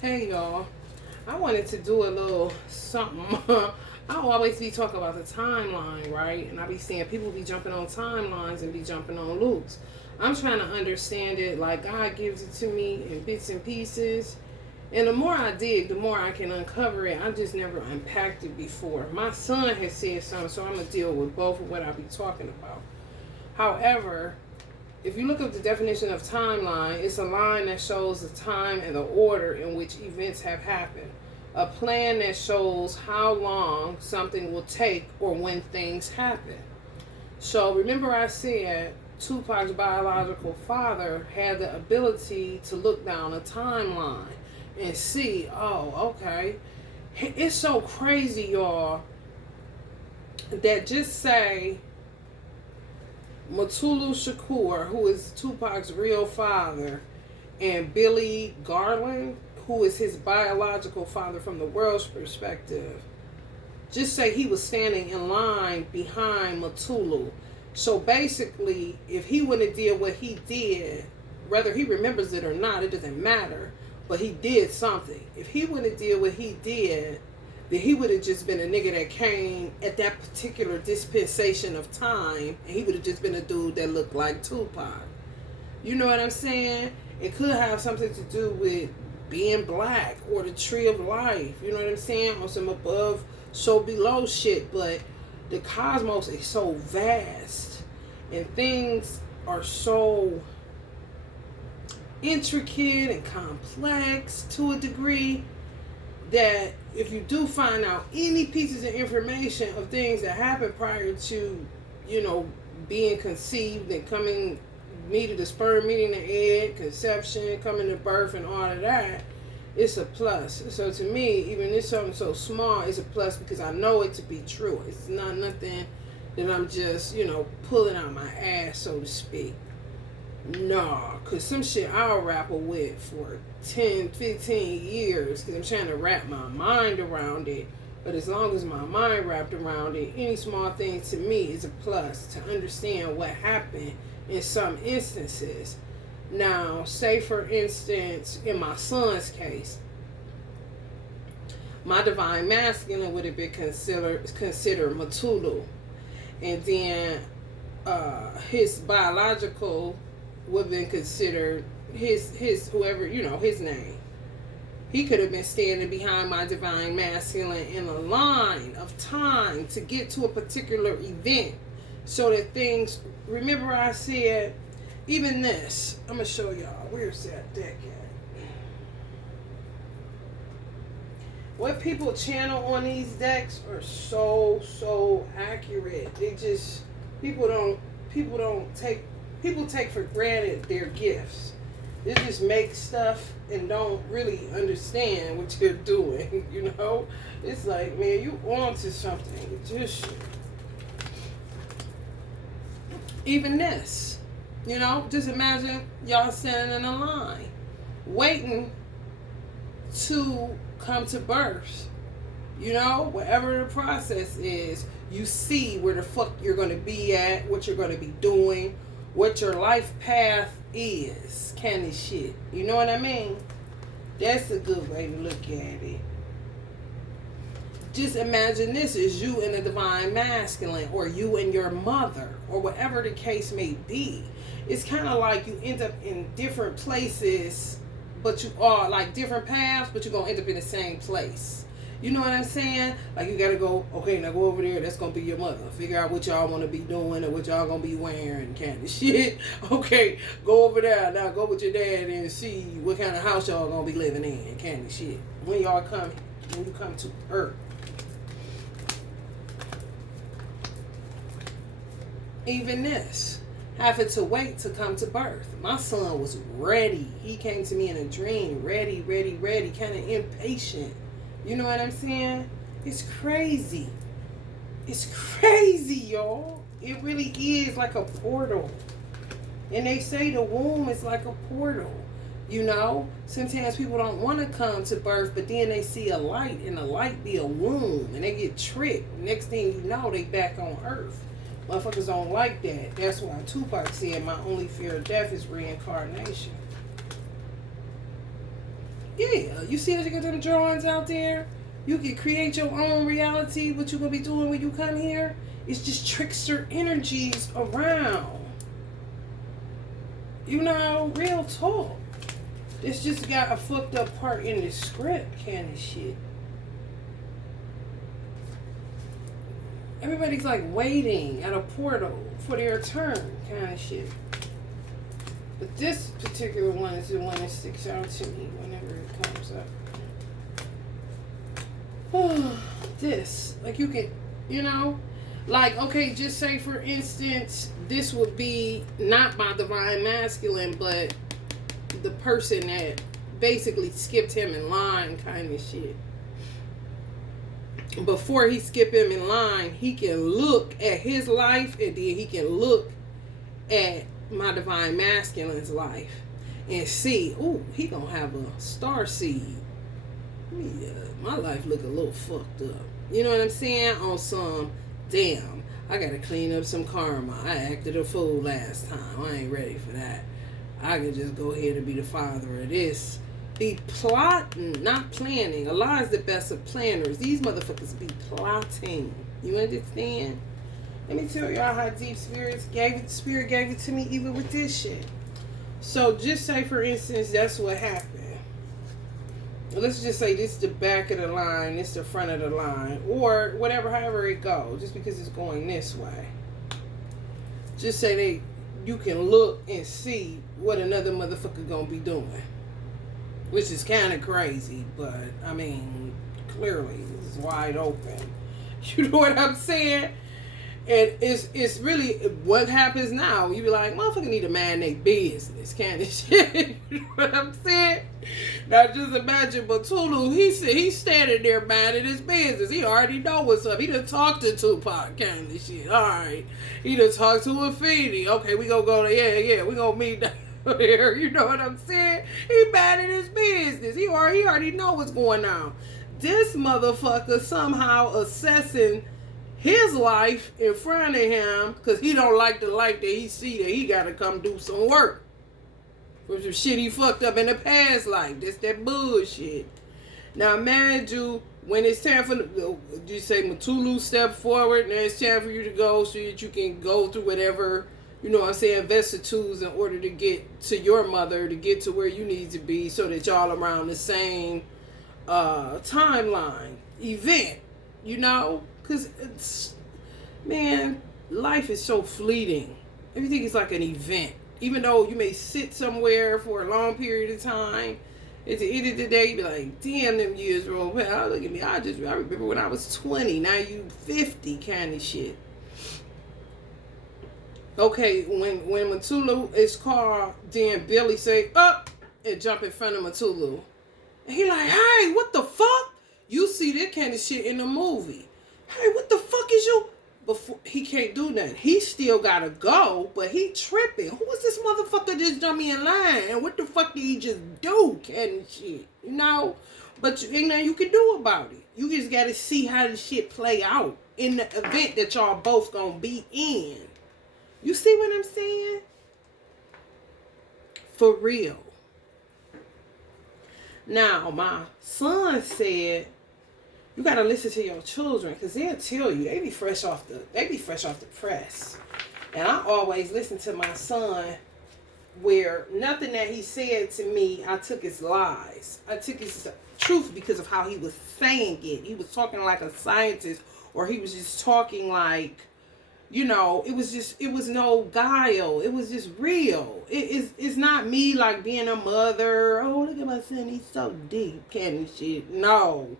Hey y'all, I wanted to do a little something. I always be talking about the timeline, right? And I be seeing people be jumping on timelines and be jumping on loops. I'm trying to understand it like God gives it to me in bits and pieces. And the more I dig, the more I can uncover it. I just never unpacked it before. My son has said something, so I'm going to deal with both of what I be talking about. However, if you look up the definition of timeline, it's a line that shows the time and the order in which events have happened. A plan that shows how long something will take or when things happen. So remember I said Tupac's biological father had the ability to look down a timeline and see, oh, okay. It's so crazy, y'all, that just say Mutulu Shakur, who is Tupac's real father, and Billy Garland, who is his biological father from the world's perspective, just say he was standing in line behind Mutulu. So basically, if he wouldn't have did what he did, whether he remembers it or not, it doesn't matter, but he did something. If he wouldn't have did what he did, then he would have just been a nigga that came at that particular dispensation of time, and he would have just been a dude that looked like Tupac. You know what I'm saying? It could have something to do with being black or the tree of life. You know what I'm saying? Or some above, so below shit. But the cosmos is so vast, and things are so intricate and complex to a degree that if you do find out any pieces of information of things that happened prior to, being conceived and coming, meeting the sperm, meeting the egg, conception, coming to birth and all of that, it's a plus. So to me, even this something so small is a plus because I know it to be true. It's not nothing that I'm just, pulling out my ass, so to speak. No, because some shit I'll rapple with for 10, 15 years because I'm trying to wrap my mind around it. But as long as my mind wrapped around it, any small thing to me is a plus to understand what happened in some instances. Now, say for instance, in my son's case, my divine masculine would have been considered Mutulu. And then his biological would have been considered his whoever, his name. He could have been standing behind my divine masculine in a line of time to get to a particular event so that things, remember I said, even this, I'm going to show y'all, where's that deck at? What people channel on these decks are so accurate. They just, people take for granted their gifts. They just make stuff and don't really understand what you're doing, It's like, man, you on to something. Just even this, just imagine y'all standing in a line, waiting to come to birth. Whatever the process is, you see where the fuck you're going to be at, what you're going to be doing, what your life path is, kind of shit. You know what I mean? That's a good way to look at it. Just imagine this is you and the divine masculine, or you and your mother, or whatever the case may be. It's kind of like you end up in different places, but you are like different paths, but you're going to end up in the same place. You know what I'm saying? Like you gotta go, okay, now go over there, that's gonna be your mother. Figure out what y'all wanna be doing or what y'all gonna be wearing kind of shit. Okay, go over there, now go with your dad and see what kind of house y'all gonna be living in kind of shit. When you come to Earth. Even this, having to wait to come to birth. My son was ready. He came to me in a dream, ready, kind of impatient. You know what I'm saying? It's crazy. It's crazy, y'all. It really is like a portal. And they say the womb is like a portal. Sometimes people don't want to come to birth, but then they see a light, and the light be a womb, and they get tricked. Next thing you know, they back on Earth. Motherfuckers don't like that. That's why Tupac said, my only fear of death is reincarnation. Yeah, you see that you got the drawings out there? You can create your own reality. What you gonna be doing when you come here? It's just trickster energies around. You know, real talk. This just got a fucked up part in the script kind of shit. Everybody's like waiting at a portal for their turn kind of shit. But this particular one is the one that sticks out to me whenever it comes up. This, like you can, you know, like, okay, just say for instance, this would be not my divine masculine, but the person that basically skipped him in line kind of shit. Before he skip him in line, he can look at his life and then he can look at my divine masculine's life and see, ooh, he gonna have a star seed. My life look a little fucked up. You know what I'm saying? On some, damn, I gotta clean up some karma. I acted a fool last time. I ain't ready for that. I can just go ahead and be the father of this. Be plotting, not planning. Allah is the best of planners. These motherfuckers be plotting. You understand? Let me tell y'all how deep Spirit gave it to me even with this shit. So just say for instance, that's what happened. Let's just say this is the back of the line, this is the front of the line, or whatever, however it goes, just because it's going this way. Just say you can look and see what another motherfucker gonna be doing. Which is kind of crazy, but I mean, clearly it's wide open. You know what I'm saying? And it's really what happens now. You be like, motherfucker need to mind their business, kind of shit. You know what I'm saying? Now just imagine Batulu, he's standing there minding his business. He already know what's up. He done talked to Tupac, kind of shit. Alright. He done talked to Afeni. Okay, we gonna go to, we gonna meet down there. You know what I'm saying? He minding his business. He already know what's going on. This motherfucker somehow assessing his life in front of him because he don't like the life that he see, that he got to come do some work for some shit he fucked up in the past life. That's that bullshit. Now imagine when it's time for you say Matulu step forward, and it's time for you to go so that you can go through whatever, you know what I'm saying, vicissitudes in order to get to your mother, to get to where you need to be, so that y'all around the same timeline event, you know. Because it's, man, life is so fleeting. Everything is like an event. Even though you may sit somewhere for a long period of time, at the end of the day, you be like, damn, them years roll past. Look at me. I remember when I was 20. Now you 50 kind of shit. Okay, when Matulu is called, then Billy say, up, and jump in front of Matulu. And he like, hey, what the fuck? You see that kind of shit in the movie. Hey, what the fuck is you? Before he can't do nothing. He still gotta go, but he tripping. Who is this motherfucker just jump me in line? And what the fuck did he just do? Kind of shit, you know? But ain't nothing you can do about it. You just gotta see how this shit play out in the event that y'all both gonna be in. You see what I'm saying? For real. Now, my son said, you gotta listen to your children, because they'll tell you, they be fresh off the press. And I always listen to my son, where nothing that he said to me, I took as lies. I took his truth because of how he was saying it. He was talking like a scientist, or he was just talking like, you know, it was no guile. It was just real. It's not me like being a mother. Oh, look at my son, he's so deep, kind of shit. No.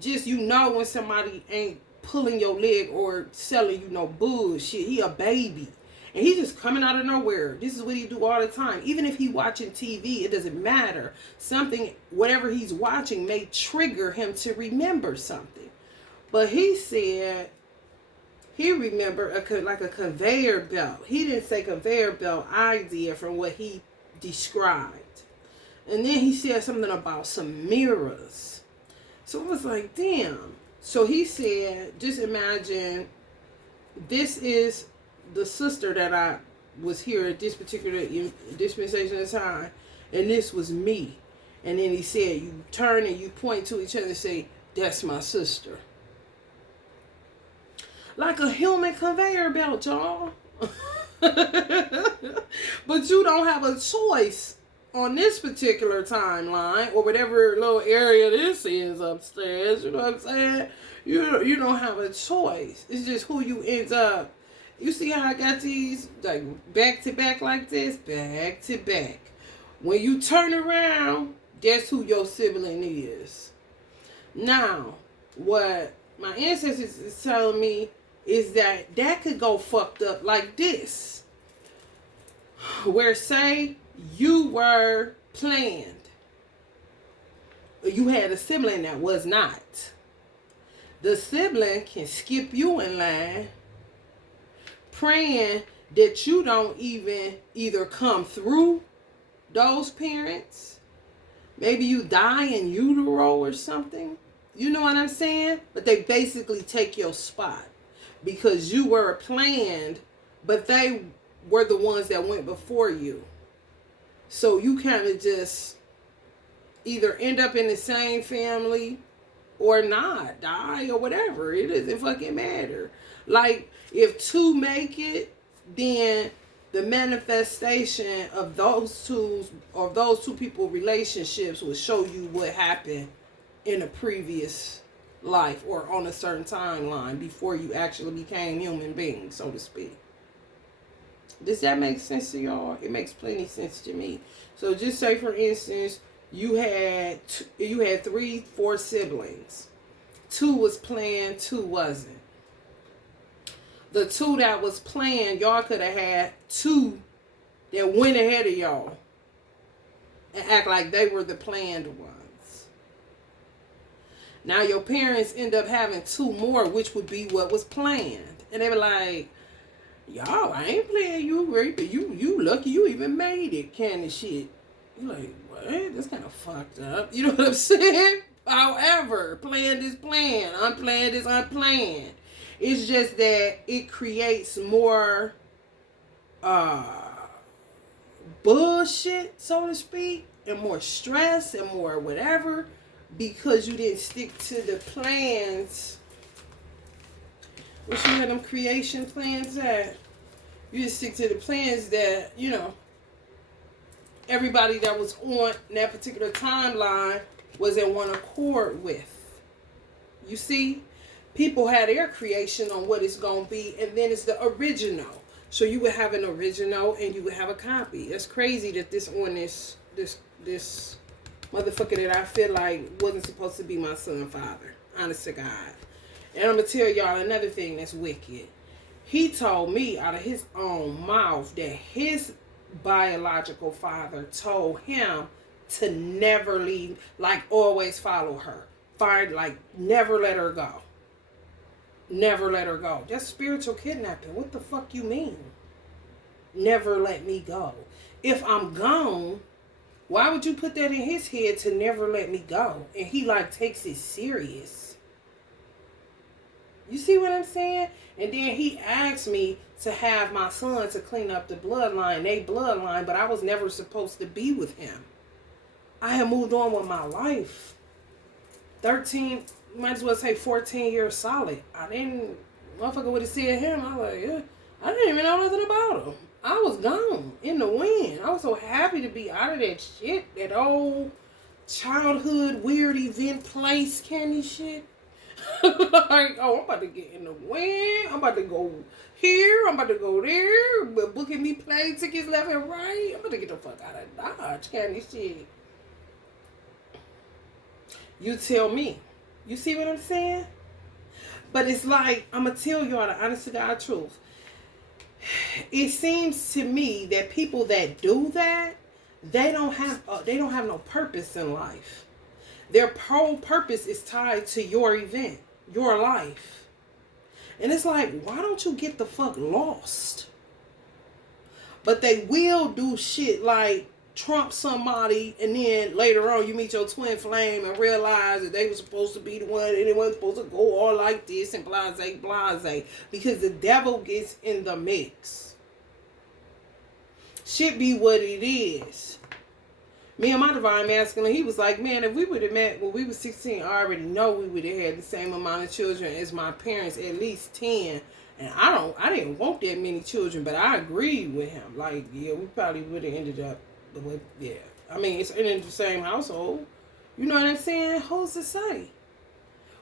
Just, you know, when somebody ain't pulling your leg or selling you no bullshit. He a baby. And he's just coming out of nowhere. This is what he do all the time. Even if he watching TV, it doesn't matter. Something, whatever he's watching may trigger him to remember something. But he said he remembered like a conveyor belt. He didn't say conveyor belt idea from what he described. And then he said something about some mirrors. So it was like, damn. So he said, just imagine, this is the sister that I was here at this particular dispensation of time, and this was me. And then he said, you turn and you point to each other and say, that's my sister. Like a human conveyor belt, y'all. But you don't have a choice on this particular timeline or whatever little area this is upstairs. You know what I'm saying? You don't have a choice. It's just who you end up. You see how I got these like back to back like this? Back to back. When you turn around, guess who your sibling is. Now, what my ancestors is telling me is that could go fucked up like this. Where say you were planned. You had a sibling that was not. The sibling can skip you in line, praying that you don't even either come through those parents. Maybe you die in utero or something. You know what I'm saying? But they basically take your spot because you were planned, but they were the ones that went before you. So you kind of just either end up in the same family or not, die or whatever. It doesn't fucking matter. Like, if two make it, then the manifestation of those two people relationships will show you what happened in a previous life or on a certain timeline before you actually became human beings, so to speak. Does that make sense to y'all? It makes plenty sense to me. So just say, for instance, you had 4 siblings. 2 was planned, 2 wasn't. The 2 that was planned, y'all could have had 2 that went ahead of y'all and act like they were the planned ones. Now your parents end up having 2 more, which would be what was planned. And they were like, y'all, I ain't playing you, right? But you lucky you even made it, kind of shit. You're like, what? That's kind of fucked up. You know what I'm saying? However, planned is planned. Unplanned is unplanned. It's just that it creates more bullshit, so to speak, and more stress and more whatever because you didn't stick to the plans. What you had them creation plans at? You just stick to the plans that, you know, everybody that was on that particular timeline was in one accord with. You see? People had their creation on what it's going to be, and then it's the original. So you would have an original and you would have a copy. That's crazy that this motherfucker that I feel like wasn't supposed to be my son father. Honest to God. And I'm going to tell y'all another thing that's wicked. He told me out of his own mouth that his biological father told him to never leave, like always follow her. Like never let her go. Never let her go. That's spiritual kidnapping. What the fuck you mean? Never let me go. If I'm gone, why would you put that in his head to never let me go? And he like takes it serious. You see what I'm saying? And then he asked me to have my son to clean up the bloodline, but I was never supposed to be with him. I had moved on with my life. 13, might as well say 14 years solid. Motherfucker would have said him. I was like, yeah, I didn't even know nothing about him. I was gone in the wind. I was so happy to be out of that shit, that old childhood weird event place candy shit. Like, oh, I'm about to get in the wind. I'm about to go here. I'm about to go there. But booking me plane tickets left and right. I'm about to get the fuck out of Dodge candy shit. You tell me. You see what I'm saying? But it's like, I'm going to tell y'all the honest to God truth. It seems to me that people that do that, they don't have no purpose in life. Their whole purpose is tied to your event, your life. And it's like, why don't you get the fuck lost? But they will do shit like trump somebody, and then later on you meet your twin flame and realize that they were supposed to be the one and it wasn't supposed to go all like this and blase, because the devil gets in the mix. Shit be what it is. Me and my divine masculine, he was like, man, if we would have met when we were 16, I already know we would have had the same amount of children as my parents, at least 10. And I didn't want that many children, but I agreed with him. Like, yeah, we probably would have ended up with, yeah. I mean, it's in the same household. You know what I'm saying? Who's to say?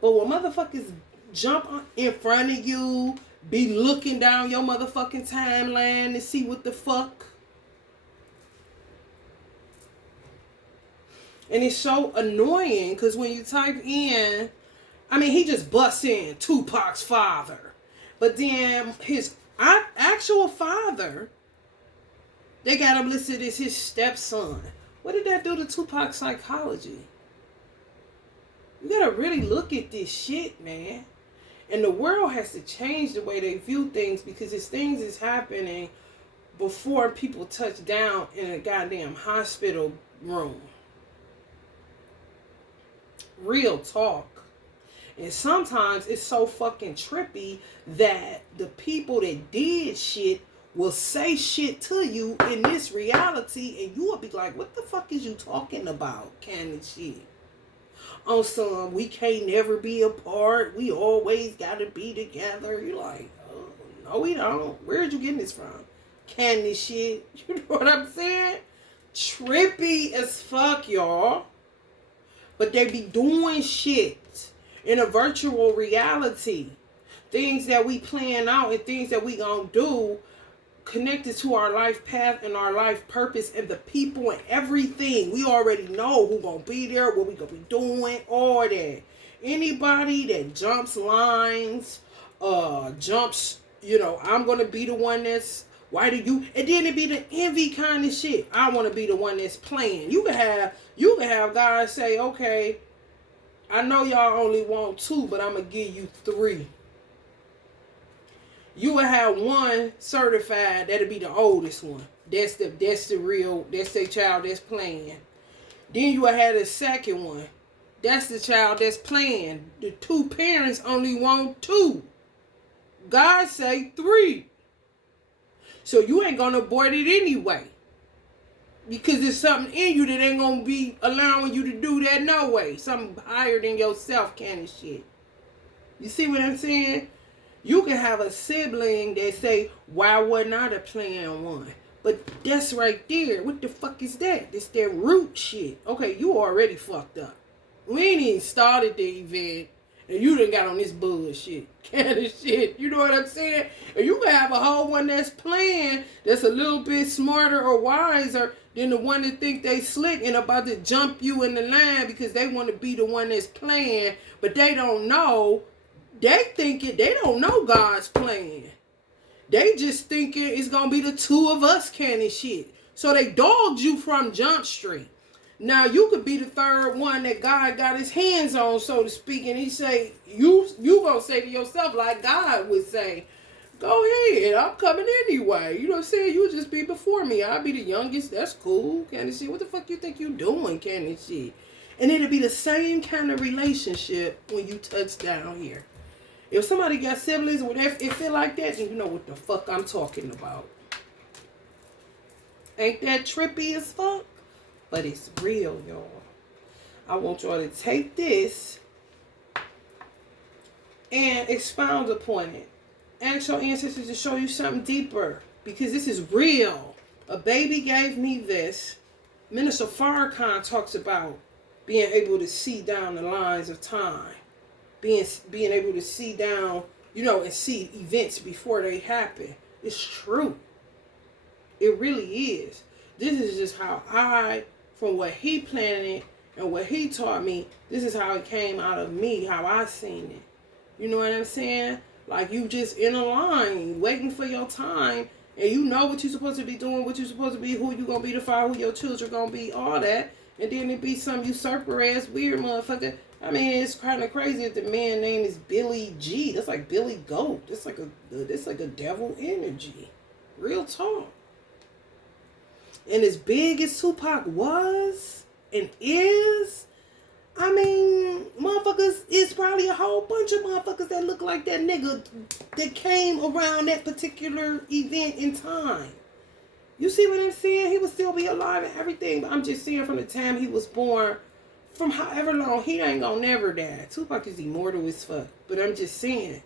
But when motherfuckers jump in front of you, be looking down your motherfucking timeline to see what the fuck. And it's so annoying because when you type in, I mean, he just busts in Tupac's father. But then his actual father, they got him listed as his stepson. What did that do to Tupac's psychology? You gotta really look at this shit, man. And the world has to change the way they view things because this things is happening before people touch down in a goddamn hospital room. Real talk. And sometimes it's so fucking trippy that the people that did shit will say shit to you in this reality and you will be like, what the fuck is you talking about, kind of shit? On some, we can't never be apart. We always got to be together. You're like, oh, no, we don't. Where'd you get this from? Can this shit? You know what I'm saying? Trippy as fuck, y'all. But they be doing shit in a virtual reality. Things that we plan out and things that we gonna do connected to our life path and our life purpose and the people and everything. We already know who gonna be there, what we gonna be doing, all that. Anybody that jumps lines, jumps, I'm gonna be the one that's, why do you, and then it be the envy kind of shit. I want to be the one that's playing. You can have guys say, okay, I know y'all only want 2, but I'm gonna give you 3. You will have 1 certified, that'll be the oldest one. That's their child that's playing. Then you will have the second one. That's the child that's playing. The 2 parents only want 2. God say 3. So you ain't gonna abort it anyway. Because there's something in you that ain't gonna be allowing you to do that no way. Something higher than yourself kind of shit. You see what I'm saying? You can have a sibling that say, why wasn't I the playing one? But that's right there. What the fuck is that? It's that root shit. Okay, you already fucked up. We ain't even started the event. And you done got on this bullshit kind of shit. You know what I'm saying? And you can have a whole one that's playing that's a little bit smarter or wiser than the one that think they slick and about to jump you in the line because they want to be the one that's playing. But they don't know. They don't know God's plan. They just thinking it's going to be the 2 of us kind of shit. So they dogged you from Jump Street. Now you could be the 3rd one that God got his hands on, so to speak, and he say, you gonna say to yourself like God would say, go ahead, I'm coming anyway. You know what I'm saying? You'll just be before me. I'll be the youngest. That's cool, kind of shit. What the fuck you think you doing, kind of shit? And it'll be the same kind of relationship when you touch down here. If somebody got siblings or whatever, it feel like that, then you know what the fuck I'm talking about. Ain't that trippy as fuck? But it's real, y'all. I want y'all to take this and expound upon it. Ask your ancestors to show you something deeper. Because this is real. A baby gave me this. Minister Farrakhan talks about being able to see down the lines of time. Being able to see down, and see events before they happen. It's true. It really is. This is just how from what he planted and what he taught me, this is how it came out of me, how I seen it. You know what I'm saying? Like you just in a line, waiting for your time, and you know what you're supposed to be doing, what you're supposed to be, who you gonna be to follow, who your children gonna be, all that. And then it be some usurper ass weird motherfucker. I mean, it's kind of crazy if the man name is Billy G. That's like Billy Goat. That's like a devil energy. Real talk. And as big as Tupac was and is, I mean, motherfuckers, it's probably a whole bunch of motherfuckers that look like that nigga that came around that particular event in time. You see what I'm saying? He would still be alive and everything, but I'm just saying from the time he was born, from however long, he ain't gonna never die. Tupac is immortal as fuck. But I'm just saying,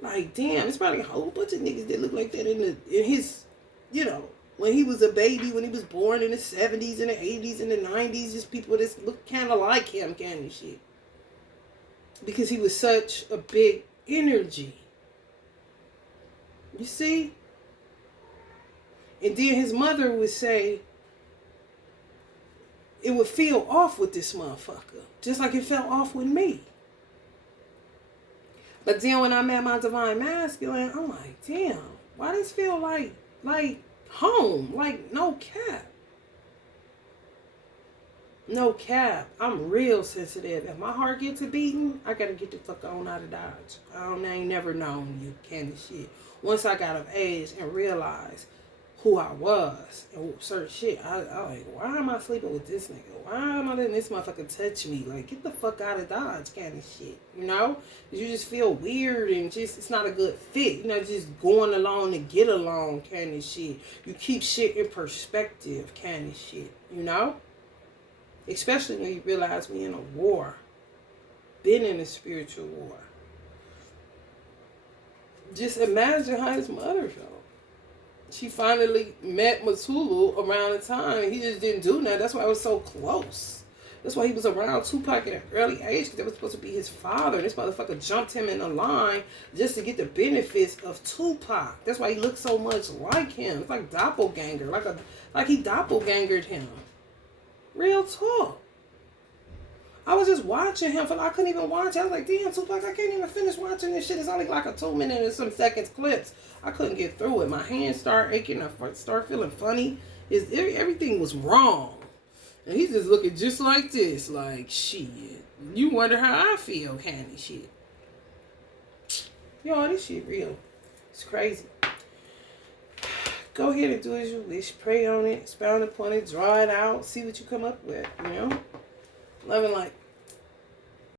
like, damn, it's probably a whole bunch of niggas that look like that in his, you know, when he was a baby, when he was born in the 70s and the 80s and the 90s, just people that look kind of like him, kind of shit. Because he was such a big energy. You see? And then his mother would say, it would feel off with this motherfucker. Just like it fell off with me. But then when I met my divine masculine, I'm like, damn, why does this feel like home? Like, no cap. No cap. I'm real sensitive. If my heart gets a beating, I gotta get the fuck on out of Dodge. I ain't never known you kind of shit. Once I got of age and realized who I was and certain shit, I like, why am I sleeping with this nigga? Why am I letting this motherfucker touch me? Like, get the fuck out of Dodge kind of shit, you know? You just feel weird and just, it's not a good fit. You know, just going along to get along kind of shit. You keep shit in perspective kind of shit, you know? Especially when you realize we in a war. Been in a spiritual war. Just imagine how his mother felt. She finally met Matulu around the time. He just didn't do nothing. That's why it was so close. That's why he was around Tupac at an early age, because that was supposed to be his father. And this motherfucker jumped him in the line just to get the benefits of Tupac. That's why he looked so much like him. It's like doppelganger. Like he doppelgangered him. Real talk. I was just watching him, I couldn't even watch it. I was like, damn, Tupac, I can't even finish watching this shit. It's only like a 2 minute and some seconds clips. I couldn't get through it. My hands start aching. I start feeling funny. Everything was wrong. And he's just looking just like this. Like, shit. You wonder how I feel, kind of shit. Yo, this shit real. It's crazy. Go ahead and do as you wish. Pray on it. Expound upon it. Draw it out. See what you come up with, you know? Love and light.